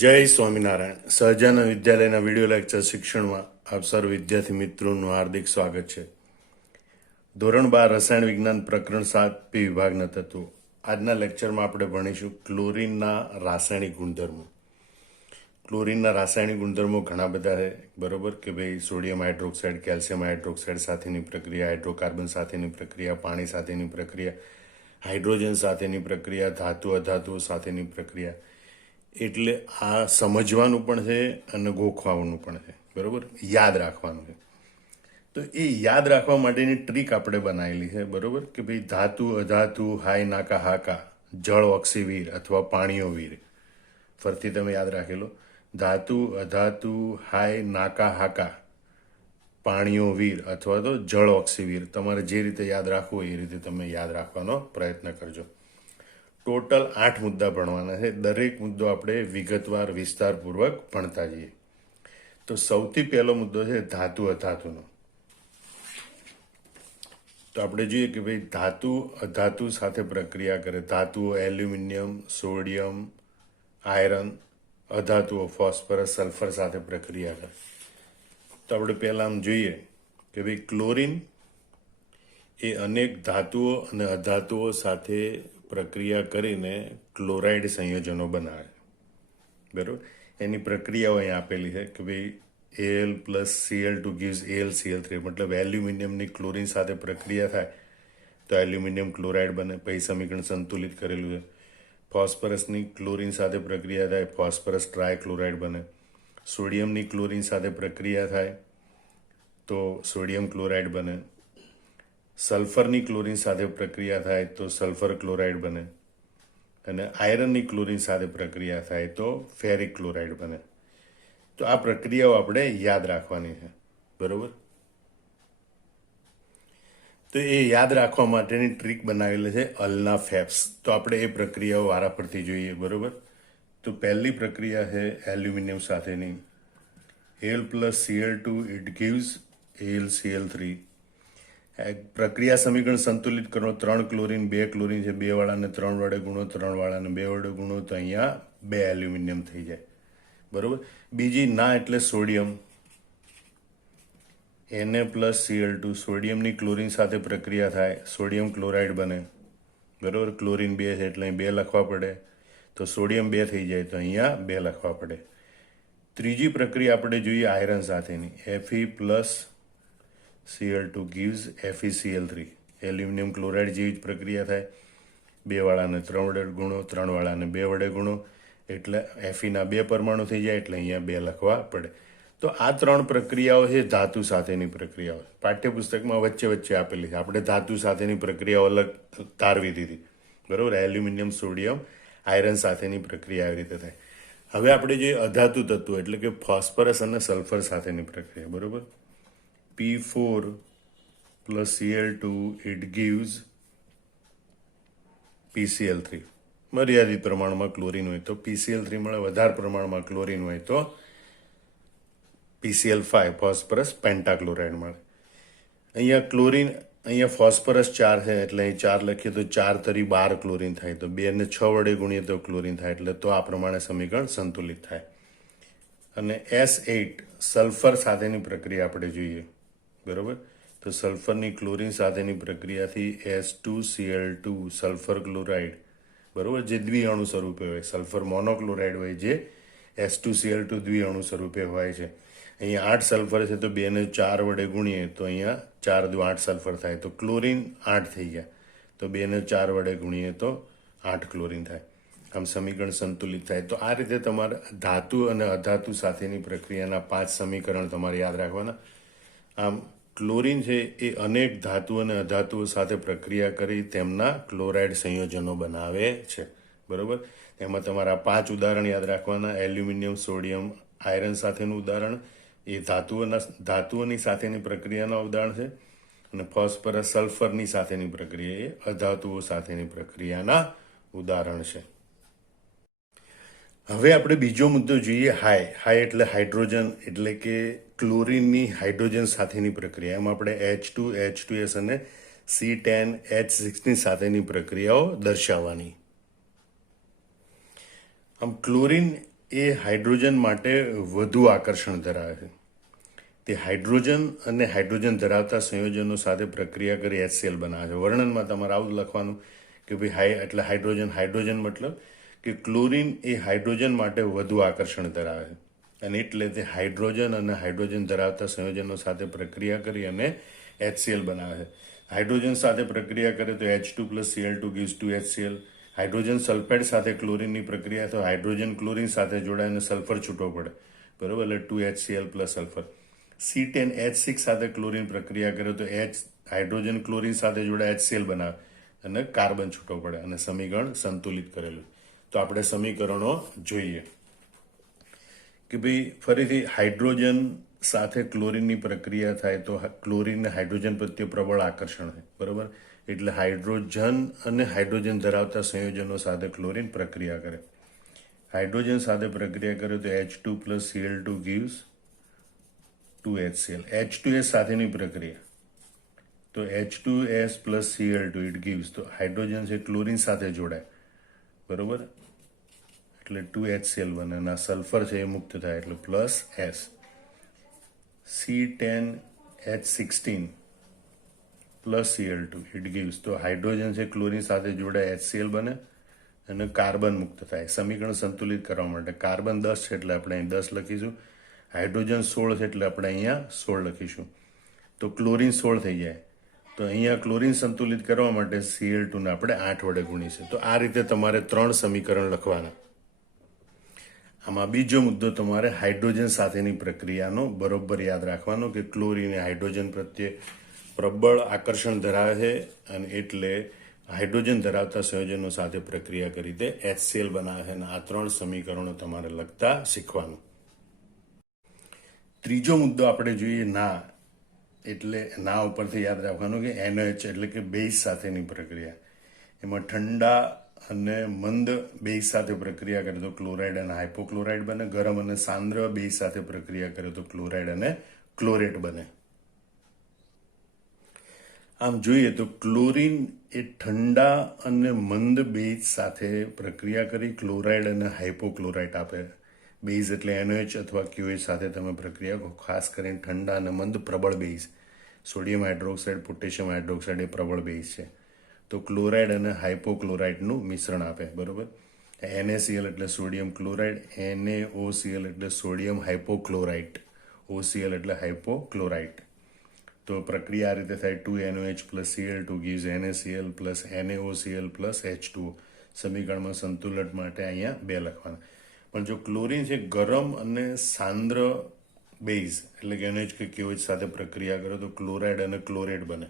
જય સ્વામિનારાયણ. સહજાનંદ વિદ્યાલયના video lecture શિક્ષણમાં આપ સર્વ વિદ્યાર્થી મિત્રોનું હાર્દિક સ્વાગત છે. ધોરણ 12 રસાયણ વિજ્ઞાન પ્રકરણ 7 પી વિભાગના તત્વો. આજના લેક્ચરમાં આપણે ભણીશું ક્લોરીનના રાસાયણિક ગુણધર્મો. ક્લોરીનના રાસાયણિક ગુણધર્મો ઘણા બધા છે, બરોબર કે ભાઈ સોડિયમ હાઇડ્રોક્સાઇડ, કેલ્શિયમ હાઇડ્રોક્સાઇડ સાથેની પ્રક્રિયા, હાઇડ્રોકાર્બન સાથેની પ્રક્રિયા, પાણી સાથેની પ્રક્રિયા, હાઇડ્રોજન સાથેની પ્રક્રિયા, ધાતુ અધાતુઓ સાથેની પ્રક્રિયા. એટલે આ સમજવાનું પણ છે અને ગોખવાનું પણ છે, બરોબર, યાદ રાખવાનું છે. તો એ યાદ રાખવા માટેની ટ્રીક આપણે બનાવેલી છે, બરોબર કે ભાઈ ધાતુ અધાતુ હાય નાકા હાકા જળ ઓક્સીવીર અથવા પાણીઓ વીર. ફરતી તમે યાદ રાખેલો, ધાતુ અધાતુ હાય નાકા હાકા પાણીઓ વીર અથવા તો જળ ઓક્સીવીર. તમારે જે રીતે યાદ રાખવું એ રીતે તમે યાદ રાખવાનો પ્રયત્ન કરજો. ટોટલ 8 મુદ્દા ભણવાના છે. દરેક મુદ્દો આપણે વિગતવાર વિસ્તારપૂર્વક ભણતા જઈએ. તો સૌથી પહેલો મુદ્દો છે ધાતુ અધાતુનો. તો આપણે જોઈએ કે ભાઈ ધાતુ અધાતુ સાથે પ્રક્રિયા કરે. ધાતુઓ એલ્યુમિનિયમ, સોડિયમ, આયરન, અધાતુઓ ફોસ્ફરસ, સલ્ફર સાથે પ્રક્રિયા કરે. તો આપણે પહેલાં આમ જોઈએ કે ભાઈ ક્લોરીન એ અનેક ધાતુઓ અને અધાતુઓ સાથે પ્રક્રિયા કરીને ક્લોરાઇડ સંયોજનો બનાવે, બરાબર. એની પ્રક્રિયાઓ અહીં આપેલી છે કે ભાઈ Al plus Cl2 gives AlCl3, મતલબ એલ્યુમિનિયમની ક્લોરીન સાથે પ્રક્રિયા થાય તો એલ્યુમિનિયમ ક્લોરાઇડ બને. પછી સમીકરણ સંતુલિત કરેલું છે. ફોસ્ફરસની ક્લોરીન સાથે પ્રક્રિયા થાય, ફોસ્ફરસ ટ્રાયક્લોરાઇડ બને. સોડિયમની ક્લોરીન સાથે પ્રક્રિયા થાય તો સોડિયમ ક્લોરાઇડ બને. સલ્ફરની ક્લોરીન સાથે પ્રક્રિયા થાય તો સલ્ફર ક્લોરાઇડ બને. અને આયરનની ક્લોરીન સાથે પ્રક્રિયા થાય તો ફેરિક ક્લોરાઇડ બને. તો આ પ્રક્રિયાઓ આપણે યાદ રાખવાની છે, બરોબર. તો એ યાદ રાખવા માટેની ટ્રીક બનાવેલી છે અલના ફેબ્સ. તો આપણે એ પ્રક્રિયાઓ વારાફરતી જોઈએ, બરોબર. તો પહેલી પ્રક્રિયા છે એલ્યુમિનિયમ સાથેની. Al plus Cl2 it gives AlCl3. પ્રક્રિયા સમીકરણ સંતુલિત કરો. 3 ક્લોરીન 2 ક્લોરીન છે, 2 વાળાને 3 વડે ગુણો, 3 વાળાને 2 વડે ગુણો તો અહીંયા 2 એલ્યુમિનિયમ થઈ જાય, બરોબર. બીજી ના એટલે સોડિયમ, Na પ્લસ Cl2, સોડિયમની ક્લોરીન સાથે પ્રક્રિયા થાય, સોડિયમ ક્લોરાઇડ બને, બરોબર. ક્લોરીન 2 છે એટલે અહીં 2 લખવા પડે, તો સોડિયમ 2 થઈ જાય તો અહીંયા 2 લખવા પડે. ત્રીજી પ્રક્રિયા આપણે જોઈએ આયરન સાથેની. Fe plus Cl2 gives FeCl3. Aluminium chloride જેવી જ પ્રક્રિયા થાય. 2 વાળાને 3 વડે ગુણો, 3 વાળાને 2 વડે ગુણો એટલે Feના 2 પરમાણુ થઈ જાય એટલે અહીંયા 2 લખવા પડે. તો આ 3 પ્રક્રિયાઓ છે ધાતુ સાથેની પ્રક્રિયાઓ. પાઠ્યપુસ્તકમાં વચ્ચે વચ્ચે આપેલી છે. આપણે ધાતુ સાથેની પ્રક્રિયાઓ અલગ તારવી દીધી, બરોબર. એલ્યુમિનિયમ, સોડિયમ, આયરન સાથેની પ્રક્રિયા આવી રીતે થાય. હવે આપણે જોઈએ અધાતુ તત્વો એટલે કે ફોસ્ફરસ અને સલ્ફર સાથેની પ્રક્રિયા, બરોબર. P4 plus Cl2 it gives PCl3. મર્યાદિત પ્રમાણમાં ક્લોરીન હોય તો PCl3 મળે, વધારે પ્રમાણમાં ક્લોરીન હોય તો PCl5 ફોસ્ફરસ પેન્ટાક્લોરાઇડ મળે. અહીંયા ક્લોરીન, અહીંયા ફોસ્ફરસ 4 છે એટલે અહીં 4 લખીએ તો 4 તરી 12 ક્લોરીન થાય, તો 2 ને 6 વડે ગુણીએ તો ક્લોરીન થાય, એટલે તો આ પ્રમાણે સમીકરણ સંતુલિત થાય. અને S8 સલ્ફર સાથેની પ્રક્રિયા આપણે જોઈએ, બરોબર. તો સલ્ફરની ક્લોરીન સાથેની પ્રક્રિયાથી S2Cl2 સલ્ફર ક્લોરાઇડ, બરોબર, જે દ્વિઅણુ સ્વરૂપે હોય. સલ્ફર મોનોક્લોરાઇડ હોય જે S2Cl2 દ્વિઅણુ સ્વરૂપે હોય છે. અહીંયા 8 સલ્ફર છે તો 2 ને 4 વડે ગુણીએ તો અહીંયા 4 દુ 8 સલ્ફર થાય, તો ક્લોરીન 8 થઈ ગયા, તો 2 ને 4 વડે ગુણીએ તો 8 ક્લોરીન થાય. આમ સમીકરણ સંતુલિત થાય. તો આ રીતે તમારે ધાતુ અને અધાતુ સાથેની પ્રક્રિયાના 5 સમીકરણ તમારે યાદ રાખવાના. આમ ક્લોરીન છે એ અનેક ધાતુ અને અધાતુઓ સાથે પ્રક્રિયા કરી તેમના ક્લોરાઇડ સંયોજનો બનાવે છે, બરોબર. એમાં તમારા 5 ઉદાહરણ યાદ રાખવાના. એલ્યુમિનિયમ, સોડિયમ, આયરન સાથેનું ઉદાહરણ એ ધાતુઓની સાથેની પ્રક્રિયાના ઉદાહરણ છે. અને ફોસ્ફરસ સલ્ફરની સાથેની પ્રક્રિયા એ અધાતુઓ સાથેની પ્રક્રિયાના ઉદાહરણ છે. હવે આપણે બીજો મુદ્દો જોઈએ હાય. હાય એટલે હાઇડ્રોજન, એટલે કે ક્લોરીનની હાઇડ્રોજન સાથેની પ્રક્રિયા. એમાં આપણે H2H2S અને C10H6ની સાથેની પ્રક્રિયાઓ દર્શાવવાની. આમ ક્લોરીન એ હાઇડ્રોજન માટે વધુ આકર્ષણ ધરાવે છે. તે હાઇડ્રોજન અને હાઇડ્રોજન ધરાવતા સંયોજનો સાથે પ્રક્રિયા કરી HCl બનાવે છે. વર્ણનમાં તમારે આવું લખવાનું કે ભાઈ એટલે હાઇડ્રોજન મતલબ કે ક્લોરીન એ હાઇડ્રોજન માટે વધુ આકર્ષણ ધરાવે છે અને એટલે તે હાઇડ્રોજન અને હાઇડ્રોજન ધરાવતા સંયોજનો સાથે પ્રક્રિયા કરી અને HCl બનાવે છે. હાઇડ્રોજન સાથે પ્રક્રિયા કરે તો H2 plus Cl2 gives 2HCl. Hydrogen sulphide સાથે ક્લોરીનની પ્રક્રિયા તો હાઇડ્રોજન ક્લોરીન સાથે જોડાઈને સલ્ફર છૂટો પડે, બરોબર, એટલે 2HCl પ્લસ સલ્ફર. C10H6 સાથે ક્લોરીન પ્રક્રિયા કરે તો હાઇડ્રોજન ક્લોરીન સાથે જોડાય HCl બનાવે અને કાર્બન છૂટો પડે અને સમીકરણ સંતુલિત કરેલું. તો આપણે સમીકરણો જોઈએ કે ભાઈ ફરીથી હાઇડ્રોજન સાથે ક્લોરીનની પ્રક્રિયા થાય તો ક્લોરીનને હાઇડ્રોજન પ્રત્યે પ્રબળ આકર્ષણ છે, બરોબર, એટલે હાઇડ્રોજન અને હાઇડ્રોજન ધરાવતા સંયોજનો સાથે ક્લોરીન પ્રક્રિયા કરે. હાઇડ્રોજન સાથે પ્રક્રિયા કરે તો H2 plus Cl2 gives 2HCl. H2S સાથેની પ્રક્રિયા તો H2S plus Cl2 it gives, તો હાઇડ્રોજન છે ક્લોરીન સાથે જોડાય, બરોબર, એટલે 2HCl બને અને સલ્ફર છે એ મુક્ત થાય એટલે plus S. C10H16 plus Cl2 it gives, તો હાઇડ્રોજન છે ક્લોરીન સાથે જોડાય HCl બને અને કાર્બન મુક્ત થાય. સમીકરણ સંતુલિત કરવા માટે કાર્બન 10 છે એટલે આપણે અહીં 10 લખીશું, હાઇડ્રોજન 16 છે એટલે આપણે અહીંયા 16 લખીશું, તો ક્લોરીન 16 થઈ જાય. તો અહીંયા ક્લોરીન સંતુલિત કરવા માટે Cl2 ને આપણે 8 વડે ગુણીશું. તો આ રીતે તમારે 3 સમીકરણ લખવાના. આમાં બીજો મુદ્દો તમારે હાઇડ્રોજન સાથેની પ્રક્રિયાનો બરોબર યાદ રાખવાનો કે ક્લોરીન હાઇડ્રોજન પ્રત્યે પ્રબળ આકર્ષણ ધરાવે છે અને એટલે હાઇડ્રોજન ધરાવતા સંયોજનો સાથે પ્રક્રિયા કરી તે HCl બનાવે છે અને આ 3 સમીકરણો તમારે લખતા શીખવાનું. ત્રીજો મુદ્દો આપણે જોઈએ ના, એટલે ના ઉપરથી યાદ રાખવાનું કે NaOH એટલે કે બેઝ સાથેની પ્રક્રિયા. એમાં ઠંડા અને મંદ બેઝ સાથે પ્રક્રિયા કરે તો ક્લોરાઇડ અને હાઇપોક્લોરાઇડ બને. ગરમ અને સાંદ્ર બેઝ સાથે પ્રક્રિયા કરે તો ક્લોરાઇડ અને ક્લોરેટ બને. આમ જોઈએ તો ક્લોરીન એ ઠંડા અને મંદ બેઝ સાથે પ્રક્રિયા કરી ક્લોરાઇડ અને હાઇપોક્લોરાઇટ આપે. બેઝ એટલે NaOH અથવા QH સાથે તમે પ્રક્રિયા, ખાસ કરીને ઠંડા અને મંદ પ્રબળ base, sodium hydroxide, potassium hydroxide એ પ્રબળ બેઝ છે. તો ક્લોરાઇડ અને હાઇપોક્લોરાઇડનું મિશ્રણ આપે, બરોબર. NaCl એટલે સોડિયમ ક્લોરાઇડ, NaOCl એટલે સોડિયમ હાઇપોક્લોરાઇટ, OCl એટલે હાઇપોક્લોરાઇટ. તો પ્રક્રિયા આ રીતે થાય 2NaOH plus Cl2 gives NaCl plus NaOCl plus H2O. સમીકરણમાં સંતુલન માટે અહીંયા 2 લખવાના. પણ જો ક્લોરીન છે ગરમ અને સાંદ્ર બેઝ એટલે કે NaOH કે KOH સાથે પ્રક્રિયા કરો તો ક્લોરાઇડ અને ક્લોરેટ બને.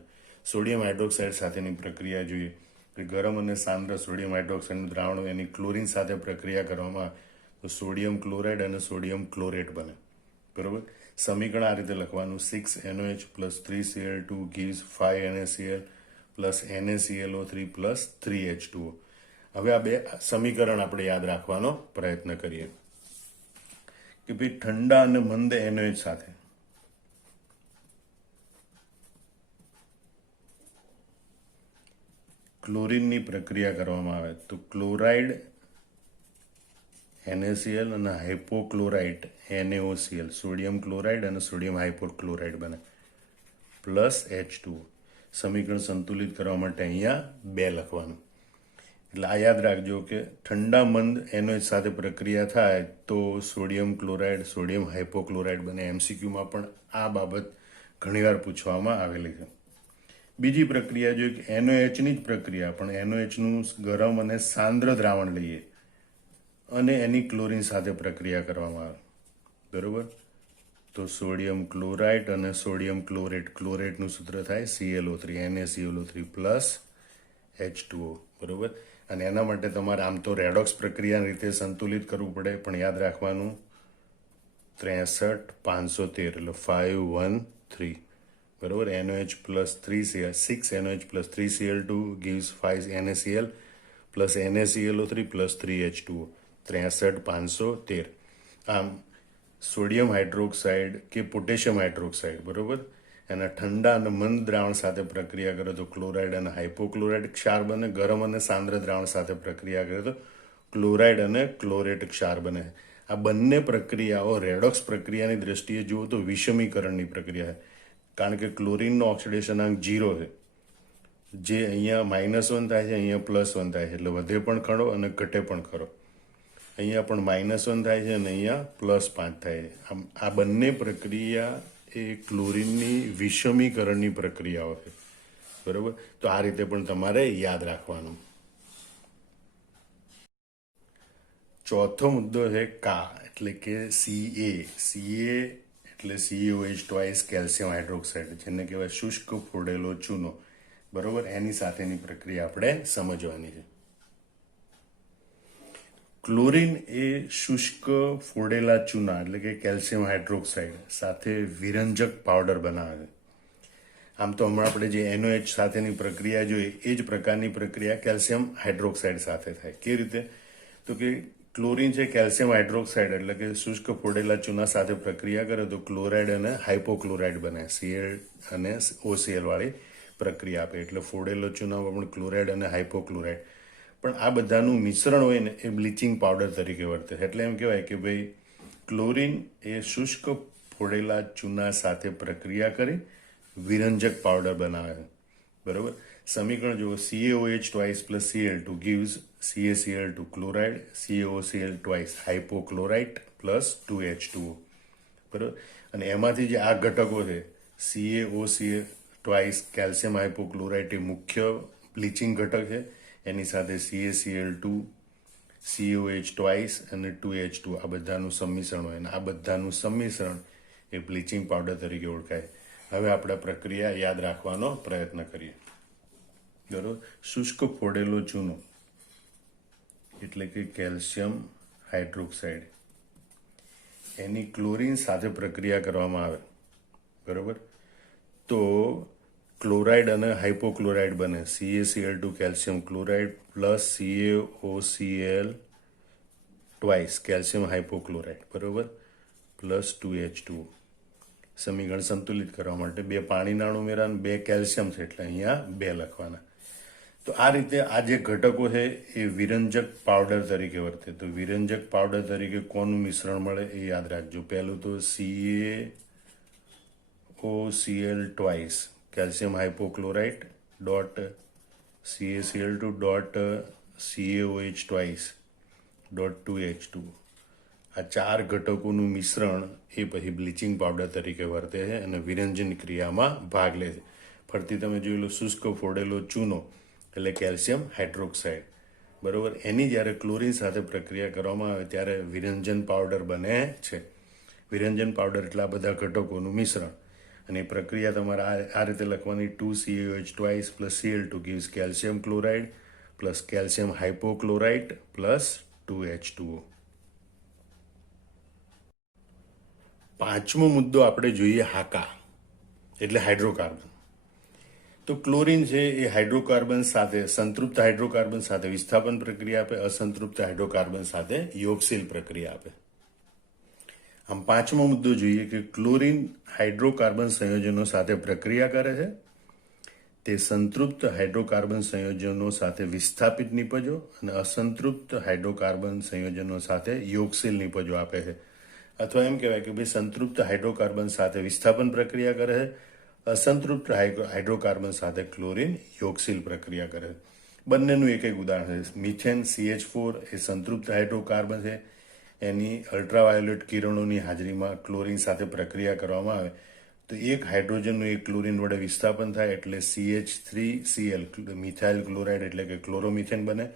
સોડિયમ હાઇડ્રોક્સાઇડ સાથેની પ્રક્રિયા જોઈએ કે ગરમ અને સાંદ્ર સોડિયમ હાઇડ્રોક્સાઇડનું દ્રાવણ એની ક્લોરીન સાથે પ્રક્રિયા કરવામાં તો સોડિયમ ક્લોરાઇડ અને સોડિયમ ક્લોરેટ બને, બરોબર. સમીકરણ આ રીતે લખવાનું 6NaOH plus 3Cl2 gives 5NaCl plus NaClO3 plus 3H2O. હવે આ 2 સમીકરણ આપણે યાદ રાખવાનો પ્રયત્ન કરીએ કે ભાઈ ઠંડા અને મંદ NaOH સાથે ક્લોરીનની પ્રક્રિયા કરવામાં આવે તો ક્લોરાઇડ NaCl અને હાઇપોક્લોરાઇટ NaOCl, સોડિયમ ક્લોરાઇડ અને સોડિયમ હાઇપોક્લોરાઇટ બને પ્લસ H2O. સમીકરણ સંતુલિત કરવા માટે અહીંયા 2 લખવાનું. એટલે આ યાદ રાખજો કે ઠંડા મંદ NaOH સાથે પ્રક્રિયા થાય તો સોડિયમ ક્લોરાઇડ, સોડિયમ હાઇપોક્લોરાઇટ બને. MCQમાં પણ આ બાબત ઘણીવાર પૂછવામાં આવેલી છે. બીજી પ્રક્રિયા જોઈએ કે NaOHની જ પ્રક્રિયા પણ NaOHનું ગરમ અને સાંદ્ર દ્રાવણ લઈએ અને એની ક્લોરીન સાથે પ્રક્રિયા કરવામાં આવે, બરોબર. તો સોડિયમ ક્લોરાઇડ અને સોડિયમ ક્લોરેટ, ક્લોરેટનું સૂત્ર થાય ClO3, NaClO3 પ્લસ H2O, બરોબર. અને એના માટે તમારે આમ તો રેડોક્સ પ્રક્રિયાની રીતે સંતુલિત કરવું પડે પણ યાદ રાખવાનું 63 513 એટલે 513, બરોબર. NaOH plus 6 NaOH plus 3Cl2 gives 5 NaCl plus NaClO3 plus 3H2O, 63 513. આમ સોડિયમ હાઇડ્રોક્સાઇડ કે પોટેશિયમ હાઇડ્રોક્સાઇડ, બરોબર, એના ઠંડા અને મંદ દ્રાવણ સાથે પ્રક્રિયા કરે તો ક્લોરાઇડ અને હાઇપોક્લોરાઇડ ક્ષાર બને. ગરમ અને સાંદ્ર દ્રાવણ સાથે પ્રક્રિયા કરે તો ક્લોરાઇડ અને ક્લોરેટ ક્ષાર બને. આ બંને પ્રક્રિયાઓ રેડોક્સ પ્રક્રિયાની દ્રષ્ટિએ જુઓ તો વિષમીકરણની પ્રક્રિયા છે, કારણ કે ક્લોરીનનો ઓક્સિડેશનાંક 0 છે, જે અહીંયા -1 થાય છે, અહીંયા +1 થાય છે, એટલે વધે પણ ખરો અને ઘટે પણ ખરો. અહીંયા પણ -1 થાય છે અને અહીંયા +5 થાય છે. આ બંને પ્રક્રિયા એ ક્લોરીનની વિષમીકરણની પ્રક્રિયાઓ છે, બરોબર. તો આ રીતે પણ તમારે યાદ રાખવાનું. ચોથો મુદ્દો છે કા, એટલે કે CA એટલે CaOH કેલ્શિયમ હાઇડ્રોક્સાઇડ, જેને કહેવાય શુષ્ક ફોડેલો ચૂનો, બરોબર. એની સાથેની પ્રક્રિયા આપણે સમજવાની છે. ક્લોરીન એ શુષ્ક ફોડેલા ચૂના એટલે કે કેલ્શિયમ હાઇડ્રોક્સાઇડ સાથે વિરંજક પાવડર બનાવે છે. આમ તો હમણાં આપણે જે NOH સાથેની પ્રક્રિયા જોઈએ એ જ પ્રકારની પ્રક્રિયા કેલ્શિયમ હાઇડ્રોક્સાઇડ સાથે થાય. કેવી રીતે? તો કે ક્લોરીન છે કેલ્શિયમ હાઇડ્રોક્સાઇડ એટલે કે શુષ્ક ફોડેલા ચૂના સાથે પ્રક્રિયા કરે તો ક્લોરાઇડ અને હાઇપોક્લોરાઇડ બને, Cl અને OCl વાળી પ્રક્રિયા આપે, એટલે ફોડેલો ચૂનામાં પણ ક્લોરાઇડ અને હાઇપોક્લોરાઇડ. પણ આ બધાનું મિશ્રણ હોય ને એ બ્લીચિંગ પાવડર તરીકે વર્તે. એટલે એમ કહેવાય કે ભાઈ ક્લોરીન એ શુષ્ક ફોડેલા ચૂના સાથે પ્રક્રિયા કરી વિરંજક પાવડર બનાવે છે, બરોબર. સમીકરણ જુઓ, CaOH plus Cl2 gives CaCl2 chloride, CaOCl twice hypochlorite plus 2H2O, બરોબર. અને એમાંથી જે આ ઘટકો છે CaOCl twice કેલ્શિયમ હાઇપોક્લોરાઇટ એ મુખ્ય બ્લીચિંગ ઘટક છે. એની સાથે CaCl2, CaOH twice અને 2H2 આ બધાનું સંમિશ્રણ હોય, અને આ બધાનું સંમિશ્રણ એ બ્લીચિંગ પાવડર તરીકે ઓળખાય. હવે આપણે પ્રક્રિયા યાદ રાખવાનો પ્રયત્ન કરીએ, બરોબર. શુષ્ક ફોડેલો ચૂનો એટલે કે કેલ્શિયમ હાઇડ્રોક્સાઇડ, એની ક્લોરીન સાથે પ્રક્રિયા કરવામાં આવે, બરોબર. તો ક્લોરાઇડ અને હાઇપોક્લોરાઇડ બને, CaCl2 calcium chloride plus CaOCl twice calcium hypochloride, બરોબર, પ્લસ 2H2O. સમીકરણ સંતુલિત કરવા માટે 2 પાણીના અણુ ઉમેરા અને 2 કેલ્શિયમ છે, એટલે અહીંયા 2 લખવાના. તો આ રીતે આ જે ઘટકો છે એ વિરંજક પાવડર તરીકે વર્તે. તો વિરંજક પાવડર તરીકે કોનું મિશ્રણ મળે એ યાદ રાખજો. પહેલું તો CaOCl twice calcium hypochlorite dot CaCl2 dot CaOH twice dot 2H2. આ 4 ઘટકોનું મિશ્રણ એ પછી બ્લીચિંગ પાવડર તરીકે વર્તે છે અને વિરંજન ક્રિયામાં ભાગ લે છે. ફરતી તમે જોઈ લો, શુષ્ક ફોડેલો ચૂનો એટલે કેલ્શિયમ હાઇડ્રોક્સાઇડ, બરોબર. એની જ્યારે ક્લોરીન સાથે પ્રક્રિયા કરવામાં આવે ત્યારે વિરંજન પાવડર બને છે. વિરંજન પાવડર એટલે આ બધા ઘટકોનું મિશ્રણ, અને એ પ્રક્રિયા તમારે આ રીતે લખવાની: 2CaOH twice plus Cl2 gives calcium chloride plus calcium hypochlorite plus 2H2O. પાંચમો મુદ્દો આપણે જોઈએ હાકા એટલે હાઇડ્રોકાર્બન. તો ક્લોરીન છે એ હાઇડ્રોકાર્બન સાથે, સંતૃપ્ત હાઇડ્રોકાર્બન સાથે વિસ્થાપન પ્રક્રિયા આપે, અસંતૃપ્ત હાઇડ્રોકાર્બન સાથે યોગશીલ પ્રક્રિયા આપે. આમ પાંચમો મુદ્દો જોઈએ કે ક્લોરીન હાઇડ્રોકાર્બન સંયોજનો સાથે પ્રક્રિયા કરે છે. તે સંતૃપ્ત હાઇડ્રોકાર્બન સંયોજનો સાથે વિસ્થાપિત નિપજો અને અસંતૃપ્ત હાઇડ્રોકાર્બન સંયોજનો સાથે યોગશીલ નિપજો આપે છે. અથવા એમ કહેવાય કે ભાઈ સંતૃપ્ત હાઇડ્રોકાર્બન સાથે વિસ્થાપન પ્રક્રિયા કરે છે, અસંતૃપ્ત હાઇડ્રોકાર્બન સાથે ક્લોરીન યોગશીલ પ્રક્રિયા કરે છે. બંનેનું એક એક ઉદાહરણ છે. મિથેન CH4 એ સંતૃપ્ત હાઇડ્રોકાર્બન છે. એની અલ્ટ્રાવાયોલેટ કિરણોની હાજરીમાં ક્લોરીન સાથે પ્રક્રિયા કરવામાં આવે તો એક હાઇડ્રોજનનું એક ક્લોરીન વડે વિસ્થાપન થાય એટલે CH3Cl મિથાઇલ ક્લોરાઇડ એટલે કે ક્લોરોમિથેન બને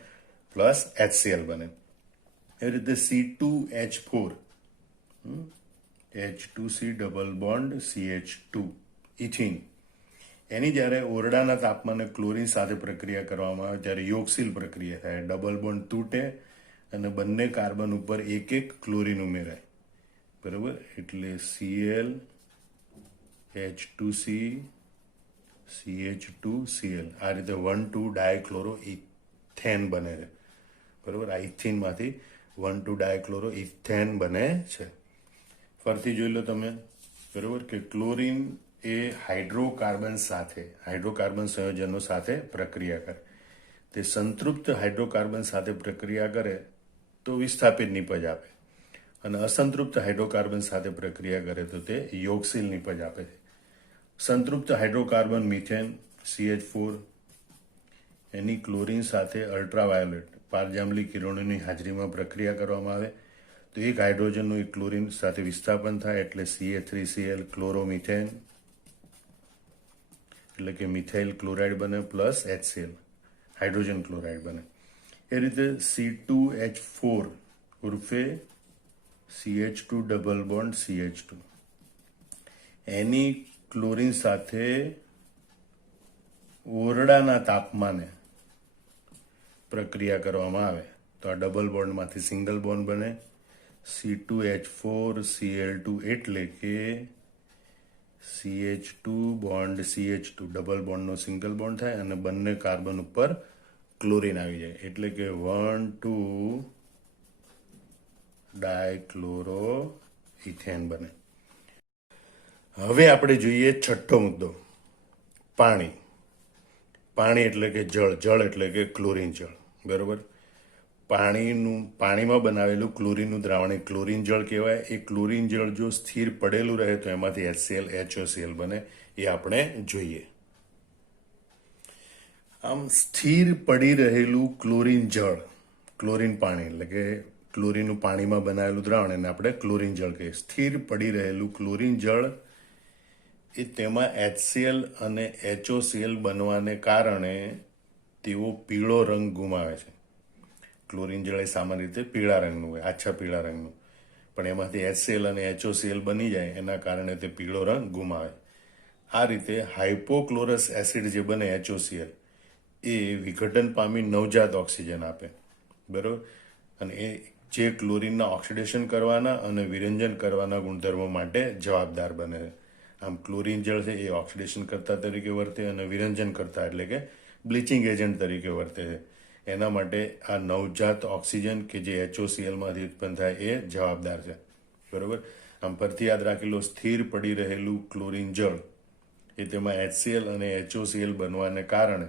પ્લસ HCl બને. એ રીતે C2H4 H2C double bond CH2 ethene, એની જ્યારે ઓરડાના તાપમાને ક્લોરીન સાથે પ્રક્રિયા કરવામાં આવે ત્યારે યોગશીલ પ્રક્રિયા થાય. ડબલ બોન્ડ તૂટે અને બંને કાર્બન ઉપર એક એક ક્લોરીન ઉમેરાય, બરોબર. એટલે Cl H2C CH2Cl આ રીતે 1,2 ડાયક્લોરો ઇથેન બને છે, બરોબર. આ ઇથિનમાંથી 1,2 ડાયક્લોરો ઇથેન બને છે. ફરીથી જોઈ લો તમે, બરોબર, કે ક્લોરીન એ હાઇડ્રોકાર્બન સંયોજનો સાથે પ્રક્રિયા કરે. તે સંતૃપ્ત હાઇડ્રોકાર્બન સાથે પ્રક્રિયા કરે તો વિસ્થાપિત નિપજ આપે. અને અસંતૃપ્ત હાઇડ્રોકાર્બન સાથે પ્રક્રિયા કરે તો તે યોગશીલ નિપજ આપે છે. સંતૃપ્ત હાઇડ્રોકાર્બન મિથેન CH4 એની ક્લોરીન સાથે અલ્ટ્રાવાયોલેટ પારજાંબલી કિરણોની હાજરીમાં પ્રક્રિયા કરવામાં આવે તો એક હાઇડ્રોજનનું એક ક્લોરીન સાથે વિસ્થાપન થાય એટલે CH3Cl ક્લોરોમિથેન એટલે કે મિથાઇલ ક્લોરાઇડ બને પ્લસ HCl હાઇડ્રોજન ક્લોરાઇડ બને. એ રીતે C2H4 ઉર્ફે CH2 ડબલ બોન્ડ CH2 એની ક્લોરીન સાથે ઓરડાના તાપમાને પ્રક્રિયા કરવામાં આવે તો આ ડબલ બોન્ડમાંથી સિંગલ બોન્ડ બને C2H4Cl2 એટલે કે CH2 બોન્ડ CH2 ડબલ બોન્ડનો સિંગલ બોન્ડ થાય અને બંને કાર્બન ઉપર ક્લોરીન આવી જાય એટલે કે 1,2 ડાયક્લોરો ઇથેન બને. હવે આપણે જોઈએ છઠ્ઠો મુદ્દો, પાણી. પાણી એટલે કે જળ, જળ એટલે કે ક્લોરીન જળ, બરોબર. પાણીમાં બનાવેલું ક્લોરીનનું દ્રાવણ એ ક્લોરીન જળ કહેવાય. એ ક્લોરીન જળ જો સ્થિર પડેલું રહે તો એમાંથી HCl HOCl બને, એ આપણે જોઈએ. આમ સ્થિર પડી રહેલું ક્લોરીન જળ, ક્લોરીન પાણી એટલે કે ક્લોરીનનું પાણીમાં બનાવેલું દ્રાવણ એને આપણે ક્લોરીન જળ કહીએ. સ્થિર પડી રહેલું ક્લોરીન જળ એ તેમાં HCl અને HOCl બનવાને કારણે તેઓ પીળો રંગ ગુમાવે છે. ક્લોરીન જળ એ સામાન્ય રીતે પીળા રંગનું હોય, આછા પીળા રંગનું, પણ એમાંથી HCl અને HOCl બની જાય એના કારણે તે પીળો રંગ ગુમાવે. આ રીતે હાઇપોક્લોરસ એસિડ જે બને HOCl એ વિઘટન પામી નવજાત ઓક્સિજન આપે, બરોબર. અને એ જે ક્લોરીનના ઓક્સિડેશન કરવાના અને વિરંજન કરવાના ગુણધર્મો માટે જવાબદાર બને છે. આમ ક્લોરીન જળ છે એ ઓક્સિડેશન કરતા તરીકે વર્તે અને વિરંજન કરતા એટલે કે બ્લીચિંગ એજન્ટ તરીકે વર્તે છે. એના માટે આ નવજાત ઓક્સિજન કે જે HOClમાંથી ઉત્પન્ન થાય એ જવાબદાર છે, બરોબર. આમ પરથી યાદ રાખી લો, સ્થિર પડી રહેલું ક્લોરીન જળ એ તેમાં HCl અને HOCl બનવાને કારણે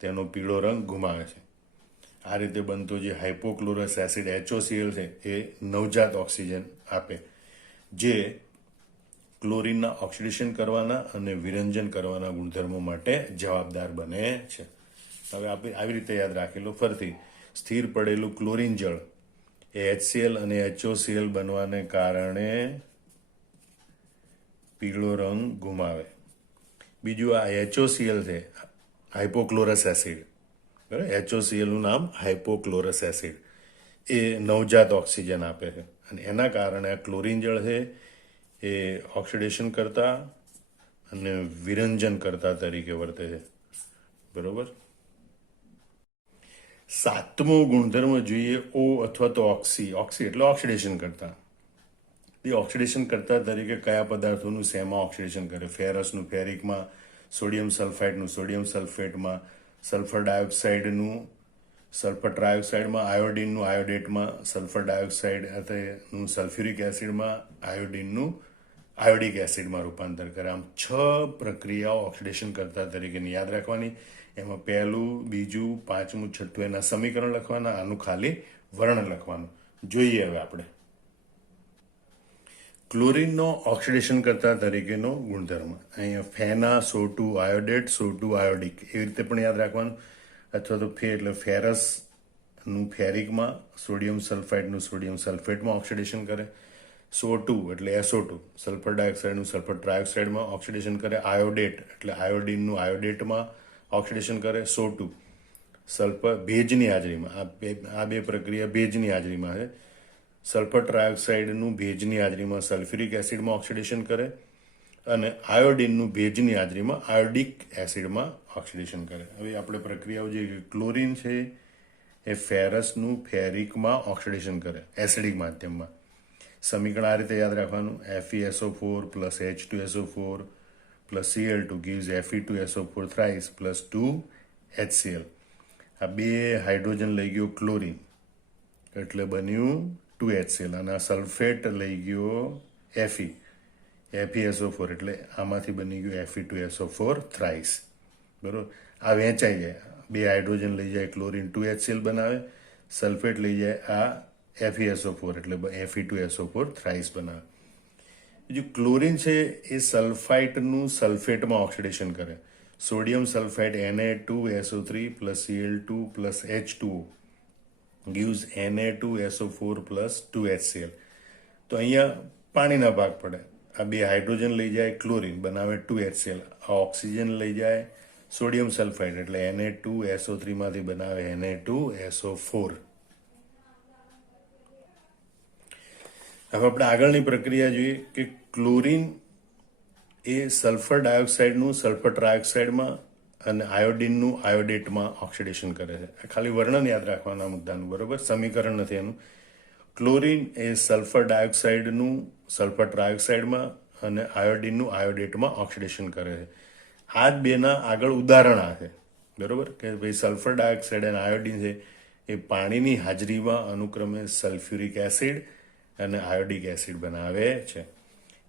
તેનો પીળો રંગ ગુમાવે છે. આ રીતે બનતો જે હાઇપોક્લોરસ એસિડ HOCl છે એ નવજાત ઓક્સિજન આપે જે ક્લોરીનના ઓક્સિડેશન કરવાના અને વિરંજન કરવાના ગુણધર્મો માટે જવાબદાર બને છે. હવે આપણે આવી રીતે યાદ રાખી લો ફરીથી, સ્થિર પડેલું ક્લોરીન જળ એ HCl અને HOCl બનવાને કારણે પીળો રંગ ગુમાવે. બીજું આ HOCl છે, હાઇપોક્લોરસ એસિડ, બરાબર. HOCl નું નામ હાઇપોક્લોરસ એસિડ એ નવજાત ઓક્સિજન આપે છે અને એના કારણે આ ક્લોરીન જળ છે એ ઓક્સિડેશન કરતા અને વિરંજન કરતા તરીકે વર્તે છે, બરોબર. સાતમો ગુણધર્મ જોઈએ O અથવા તો ઓક્સી. ઓક્સી એટલે ઓક્સિડેશન કરતા. એ ઓક્સિડેશન કરતા તરીકે કયા પદાર્થોનું શેમાં ઓક્સિડેશન કરે? ફેરસનું ફેરિકમાં, સોડિયમ સલ્ફાઇડનું સોડિયમ સલ્ફેટમાં, સલ્ફર ડાયોક્સાઇડનું સલ્ફર ટ્રાયોક્સાઇડમાં, આયોડિનનું આયોડેટમાં, સલ્ફર ડાયોક્સાઇડનું સલ્ફ્યુરિક એસિડમાં, આયોડિનનું આયોડિક એસિડમાં રૂપાંતર કરે. આમ 6 પ્રક્રિયાઓ ઓક્સિડેશન કરતા તરીકેની યાદ રાખવાની. એમાં પહેલું, બીજું, પાંચમું, છઠ્ઠું એના સમીકરણ લખવાના, આનું ખાલી વર્ણન લખવાનું. જોઈએ હવે આપણે ક્લોરીનનો ઓક્સિડેશન કરતા તરીકેનો ગુણધર્મ. અહીંયા ફેના SO2 આયોડેટ, SO2 આયોડિક એવી રીતે પણ યાદ રાખવાનું. અથવા તો ફે એટલે ફેરસનું ફેરિકમાં, સોડિયમ સલ્ફાઇડનું સોડિયમ સલ્ફેટમાં ઓક્સિડેશન કરે. SO2 એટલે SO2 સલ્ફર ડાયોક્સાઇડનું સલ્ફર ટ્રાયોક્સાઇડમાં ઓક્સિડેશન કરે. આયોડેટ એટલે આયોડિનનું આયોડેટમાં ઓક્સિડેશન કરે. SO2 સલ્ફર ભેજની હાજરીમાં, આ બે પ્રક્રિયા ભેજની હાજરીમાં છે. સલ્ફર ટ્રાયોક્સાઇડનું ભેજની હાજરીમાં સલ્ફ્યુરિક એસિડમાં ઓક્સિડેશન કરે અને આયોડિનનું ભેજની હાજરીમાં આયોડિક એસિડમાં ઓક્સિડેશન કરે. હવે આપણે પ્રક્રિયાઓ જે ક્લોરીન છે એ ફેરસનું ફેરિકમાં ઓક્સિડેશન કરે એસિડિક માધ્યમમાં. સમીકરણ આ રીતે યાદ રાખવાનું, FeSO4 plus H2SO4 plus Cl2 gives Fe2SO4 thrice plus 2HCl. આ બે હાઇડ્રોજન લઈ ગયો ક્લોરીન એટલે બન્યું 2HCl અને આ સલ્ફેટ લઈ ગયો FeSO4 એટલે આમાંથી બની ગયું Fe2SO4 thrice, બરોબર. આ વહેંચાઈ જાય, બે હાઇડ્રોજન લઈ જાય ક્લોરીન 2HCl બનાવે, સલ્ફેટ લઈ જાય આ FeSO4 એટલે Fe2SO4 થ્રાઇસ બનાવે. બીજું ક્લોરીન છે એ સલ્ફાઇટનું સલ્ફેટમાં ઓક્સિડેશન કરે. Sodium sulphite Na2SO3 plus Cl2 plus H2O gives Na2SO4 plus 2HCl. તો અહીંયા પાણીના ભાગ પડે. આ બે હાઇડ્રોજન લઈ જાય ક્લોરીન બનાવે 2HCl. આ ઓક્સિજન લઈ જાય સોડિયમ સલ્ફાઇડ એટલે Na2SO3 માંથી બનાવે Na2SO4. હવે આપણે આગળની પ્રક્રિયા જોઈએ કે ક્લોરીન એ સલ્ફર ડાયોક્સાઇડનું સલ્ફર ટ્રાયોક્સાઇડમાં અને આયોડિનનું આયોડેટમાં ઓક્સિડેશન કરે છે. ખાલી વર્ણન યાદ રાખવાના મુદ્દાનું, બરોબર? સમીકરણ નથી એનું. ક્લોરીન એ સલ્ફર ડાયોક્સાઇડનું સલ્ફર ટ્રાયોક્સાઇડમાં અને આયોડિનનું આયોડેટમાં ઓક્સિડેશન કરે છે. આ જ બેના આગળ ઉદાહરણ આ છે, બરોબર? કે ભાઈ સલ્ફર ડાયોક્સાઇડ અને આયોડિન છે એ પાણીની હાજરીમાં અનુક્રમે સલ્ફ્યુરિક એસિડ અને આયોડિક એસિડ બનાવે છે.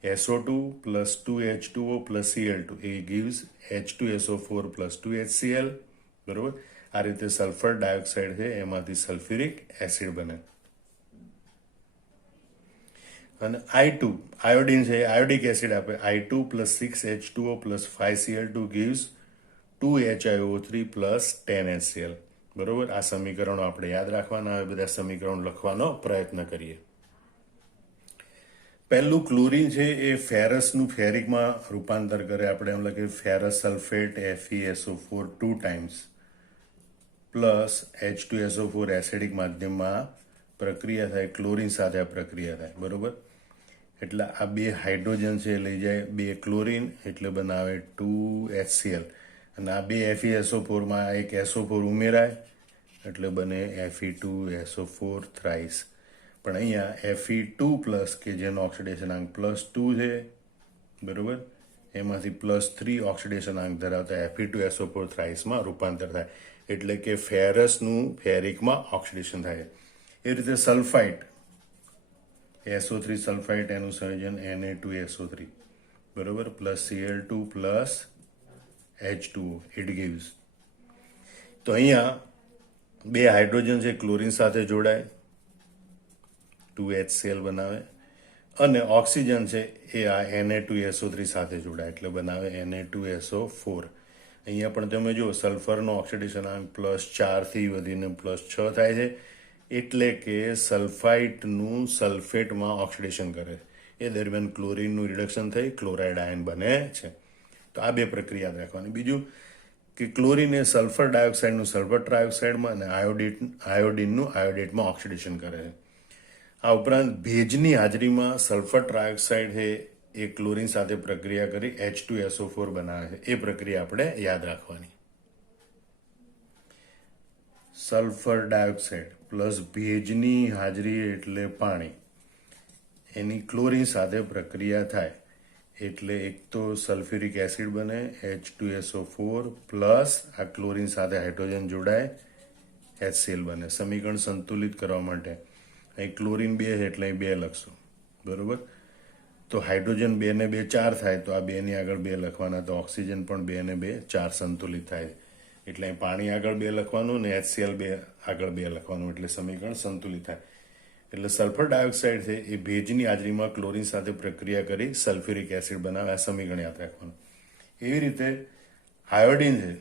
SO2 plus 2H2O plus Cl2 એ gives H2SO4 પ્લસ 2HCl, બરોબર? આ રીતે સલ્ફર ડાયોક્સાઇડ છે એમાંથી સલ્ફ્યુરિક એસિડ બને. અને I2 આયોડિન છે આયોડિક એસિડ આપે. I2 plus 6H2O plus 5Cl2 gives 2HiO3 plus 10HCl, બરોબર? આ સમીકરણો આપણે યાદ રાખવાના. હવે બધા સમીકરણો લખવાનો પ્રયત્ન કરીએ. પહેલું ક્લોરીન છે એ ફેરસનું ફેરિકમાં રૂપાંતર કરે. આપણે એમ લખીએ ferrous sulphate FeSO4 2 times plus H2SO4 acidic માધ્યમમાં પ્રક્રિયા થાય, ક્લોરીન સાથે આ પ્રક્રિયા થાય, બરોબર? એટલે આ બે હાઇડ્રોજન છે લઈ જાય બે ક્લોરીન એટલે બનાવે 2HCl. અને આ બે FeSO4 એક SO4 ઉમેરાય એટલે બને Fe2SO4 થ્રાઇસ. પણ અહીંયા Fe2 પ્લસ કે જેનો ઓક્સિડેશન આંક +2 છે, બરોબર? એમાંથી +3 ઓક્સિડેશન આંક ધરાવતા Fe2SO4 થ્રાઇસમાં રૂપાંતર થાય. એટલે કે ફેરસનું ફેરિકમાં ઓક્સિડેશન થાય. એ રીતે સલ્ફાઇટ SO3 સલ્ફાઇટ એનું સંયોજન Na2SO3, બરોબર? Plus Cl2 plus H2O it gives. તો અહીંયા બે હાઇડ્રોજન છે ક્લોરીન સાથે જોડાય 2HCl બનાવે અને ઓક્સિજન છે એ આ Na2SO3 સાથે જોડાય એટલે બનાવે Na2SO4. અહીંયા પણ તમે જુઓ સલ્ફરનો ઓક્સિડેશન આંક +4 થી વધીને +6 થાય છે. એટલે કે સલ્ફાઇટનું સલ્ફેટમાં ઓક્સિડેશન કરે. એ દરમિયાન ક્લોરીનનું રિડક્શન થઈ ક્લોરાઇડ આયન બને છે. તો આ બે પ્રક્રિયા યાદ રાખવાની. બીજું કે ક્લોરીન એ સલ્ફર ડાયોક્સાઇડનું સલ્ફર ટ્રાયોક્સાઇડમાં અને આયોડિનનું આયોડેટમાં ઓક્સિડેશન કરે છે. આ ઉપરાંત ભેજની હાજરીમાં સલ્ફર ટ્રાયોક્સાઇડ છે એ ક્લોરીન સાથે પ્રક્રિયા કરી H2SO4 બનાવે છે. એ પ્રક્રિયા આપણે યાદ રાખવાની. સલ્ફર ડાયોક્સાઇડ પ્લસ ભેજની હાજરી એટલે પાણી, એની ક્લોરીન સાથે પ્રક્રિયા થાય એટલે એક તો સલ્ફ્યુરિક એસિડ બને H2SO4 પ્લસ આ ક્લોરીન સાથે હાઇડ્રોજન જોડાય HCl બને. સમીકરણ સંતુલિત કરવા માટે અહીં ક્લોરીન 2 છે એટલે અહીં 2 લખશો, બરોબર? તો હાઇડ્રોજન 2 ને 2 4 થાય તો આ 2 ની આગળ 2 લખવાના. તો ઓક્સિજન પણ 2 ને 2 4 સંતુલિત થાય એટલે અહીં પાણી આગળ 2 લખવાનું ને HCl આગળ 2 લખવાનું એટલે સમીકરણ સંતુલિત થાય. એટલે સલ્ફર ડાયોક્સાઇડ છે એ ભેજની હાજરીમાં ક્લોરીન સાથે પ્રક્રિયા કરી સલ્ફ્યુરિક એસિડ બનાવે. આ સમીકરણ યાદ રાખવાનું. એવી રીતે આયોડિન છે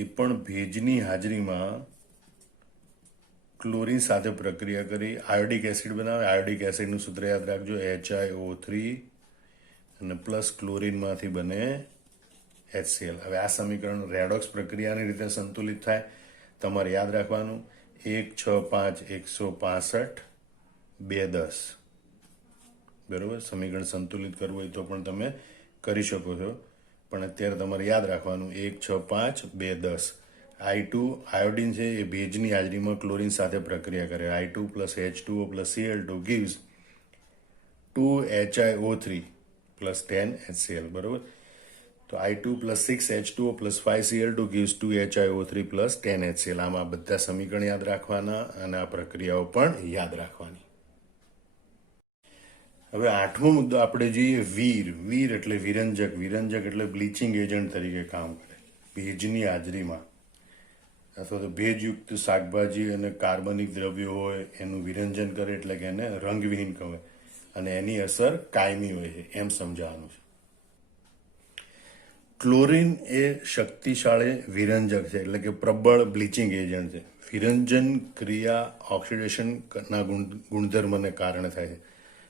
એ પણ ભેજની હાજરીમાં ક્લોરીન સાથે પ્રક્રિયા કરી આયોડિક એસિડ બનાવે. આયોડિક એસિડનું સૂત્ર યાદ રાખજો HiO3 અને પ્લસ ક્લોરીનમાંથી બને HCl. હવે આ સમીકરણ રેડોક્સ પ્રક્રિયાની રીતે સંતુલિત થાય. તમારે યાદ રાખવાનું 165 165 210, બરોબર? સમીકરણ સંતુલિત કરવું હોય તો પણ તમે કરી શકો છો, પણ અત્યારે તમારે યાદ રાખવાનું 165 210. I2 આયોડિન છે એ ભેજની હાજરીમાં ક્લોરીન સાથે પ્રક્રિયા કરે. I2 plus H2O plus Cl2 gives 2HiO3 plus 10HCl, બરોબર? તો I2 plus 6H2O plus 5Cl2 gives 2HiO3 plus 10HCl. આમાં બધા સમીકરણ યાદ રાખવાના અને આ પ્રક્રિયાઓ પણ યાદ રાખવાની. હવે 8મો મુદ્દો આપણે જોઈએ વીર. વીર એટલે વિરંજક. વિરંજક એટલે બ્લીચિંગ એજન્ટ તરીકે કામ કરે ભેજની હાજરીમાં. અથવા તો ભેજયુક્ત શાકભાજી અને કાર્બનિક દ્રવ્યો હોય એનું વિરંજન કરે એટલે કે એને રંગવિહીન કહે અને એની અસર કાયમી હોય છે એમ સમજાવવાનું છે. ક્લોરીન એ શક્તિશાળી વિરંજક છે એટલે કે પ્રબળ બ્લીચિંગ એજન્ટ છે. વિરંજન ક્રિયા ઓક્સિડેશનના ગુણધર્મને કારણે થાય છે.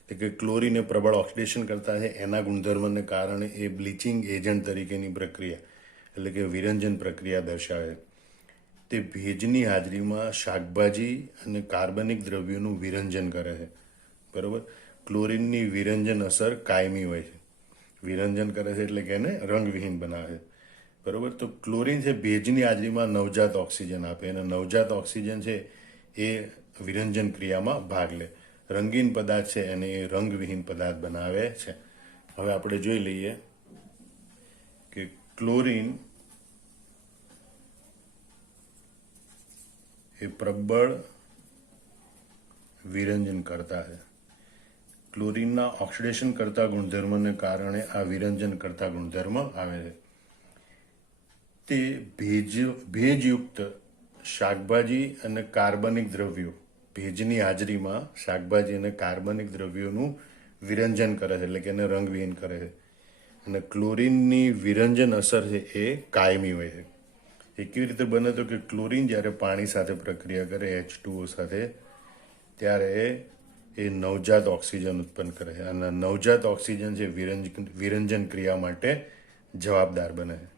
એટલે કે ક્લોરીન એ પ્રબળ ઓક્સિડેશન કરતા છે એના ગુણધર્મને કારણે એ બ્લીચિંગ એજન્ટ તરીકેની પ્રક્રિયા એટલે કે વિરંજન પ્રક્રિયા દર્શાવે છે. તે ભેજની હાજરીમાં શાકભાજી અને કાર્બનિક દ્રવ્યોનું વિરંજન કરે છે. બરોબર. ક્લોરીનની વિરંજન અસર કાયમી હોય છે. વિરંજન કરે છે એટલે કે એને રંગવિહીન બનાવે છે. બરોબર. તો ક્લોરીન છે ભેજની હાજરીમાં નવજાત ઓક્સિજન આપે અને નવજાત ઓક્સિજન છે એ વિરંજન ક્રિયામાં ભાગ લે. રંગીન પદાર્થ છે એને એ રંગવિહીન પદાર્થ બનાવે છે. હવે આપણે જોઈ લઈએ કે ક્લોરીન એ પ્રબળ વિરંજન કરતા છે. ક્લોરીનના ઓક્સિડેશન કરતા ગુણધર્મને કારણે આ વિરંજન કરતા ગુણધર્મ આવે છે. તે ભેજયુક્ત શાકભાજી અને કાર્બનિક દ્રવ્યો ભેજની હાજરીમાં શાકભાજી અને કાર્બનિક દ્રવ્યોનું વિરંજન કરે છે એટલે કે એને રંગવિહીન કરે છે. અને ક્લોરીનની વિરંજન અસર છે એ કાયમી હોય છે. એ કેવી રીતે બને તો કે ક્લોરીન જ્યારે પાણી સાથે પ્રક્રિયા કરે H2O સાથે ત્યારે એ નવજાત ઓક્સિજન ઉત્પન્ન કરે છે અને નવજાત ઓક્સિજન છે વિરંજન ક્રિયા માટે જવાબદાર બને છે.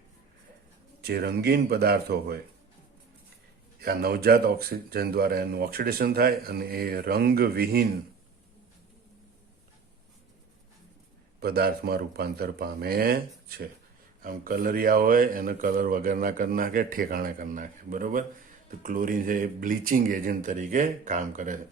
જે રંગીન પદાર્થો હોય આ નવજાત ઓક્સિજન દ્વારા એનું ઓક્સિડેશન થાય અને એ રંગવિહીન પદાર્થમાં રૂપાંતર પામે છે. આમ કલરિયા હોય એને કલર વગરના કરી નાખે, ઠેકાણે કરી નાખે. બરોબર. તો ક્લોરીન છે એ બ્લીચિંગ એજન્ટ તરીકે કામ કરે છે.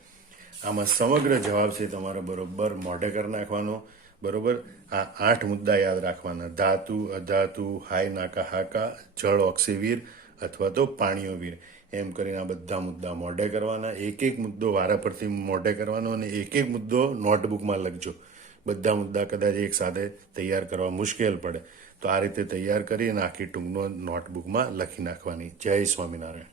આમાં સમગ્ર જવાબ છે તમારે બરોબર મોઢે કરી નાખવાનો. બરોબર. આ 8 મુદ્દા યાદ રાખવાના: ધાતુ, અધાતુ, હાય નાકા હાકા, જળ ઓક્સિવીર અથવા તો પાણીઓ વીર. એમ કરીને આ બધા મુદ્દા મોઢે કરવાના. એક એક મુદ્દો વારા પરથી મોઢે કરવાનો અને એક એક મુદ્દો નોટબુકમાં લખજો. બધા મુદ્દા કદાચ એક સાથે તૈયાર કરવા મુશ્કેલ પડે તો આ રીતે તૈયાર કરી અને આખી ટૂંકનો નોટબુકમાં લખી નાખવાની. જય સ્વામિનારાયણ.